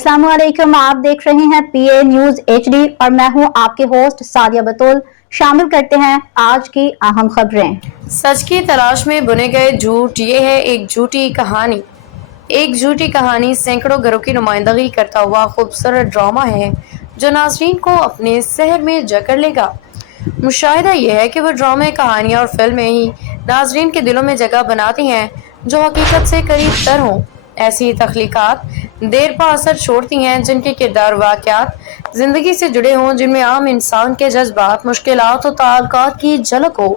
अस्सलाम वालेकुम, आप देख रहे हैं पीए न्यूज एचडी और मैं हूं आपके होस्ट सादिया बतूल। शामिल करते हैं आज की अहम खबरें। सच की तलाश में बुने गए झूठ, ये है एक झूठी कहानी। एक झूठी कहानी सैकड़ों घरों की नुमाइंदगी करता हुआ खूबसूरत ड्रामा है जो नाज़रीन को अपने शहर में जकड़ लेगा। मुशाहिदा यह है कि वो ड्रामे, कहानियाँ और फिल्में ही नाज़रीन के दिलों में जगह बनाती हैं जो हकीकत से करीब तर हों। ऐसी तख्लीकात देर पा असर छोड़ती हैं जिनके किरदार वाक़यात ज़िंदगी से जुड़े हों, जिनमें आम इंसान के जज्बात, मुश्किलात और ताल्लुकात की झलक हो।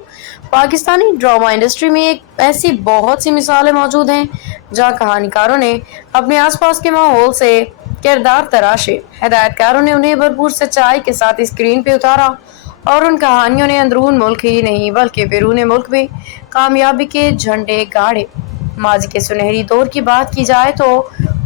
पाकिस्तानी ड्रामा इंडस्ट्री में एक ऐसी बहुत सी मिसालें मौजूद हैं जहाँ कहानीकारों ने अपने आसपास के माहौल से किरदार तराशे, हिदायतकारों ने उन्हें भरपूर सच्चाई के साथ स्क्रीन पे उतारा और उन कहानियों ने अंदरून मुल्क ही नहीं बल्कि बैरून मुल्क में कामयाबी के झंडे गाड़े। माजी के सुनहरी दौर की बात की जाए तो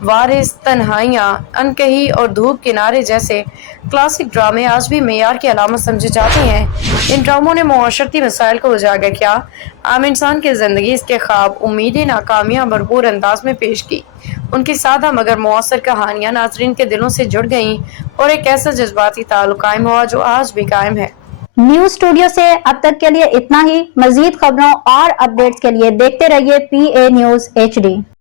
वारिस, तन्हाइयाँ, अनकही और धूप किनारे जैसे क्लासिक ड्रामे आज भी मेयार की अलामत समझे जाते हैं। इन ड्रामों ने मुआशरती मसाइल को उजागर किया, आम इंसान की जिंदगी, इसके ख्वाब, उम्मीदें, नाकामियां भरपूर अंदाज में पेश की। उनकी सादा मगर मुअस्सर कहानियां नाजरीन के दिलों से जुड़ गईं और एक ऐसा जज्बाती ताल्लुक कायम हुआ जो आज भी कायम है। न्यूज स्टूडियो से अब तक के लिए इतना ही। मजीद खबरों और अपडेट्स के लिए देखते रहिए पीए न्यूज एचडी।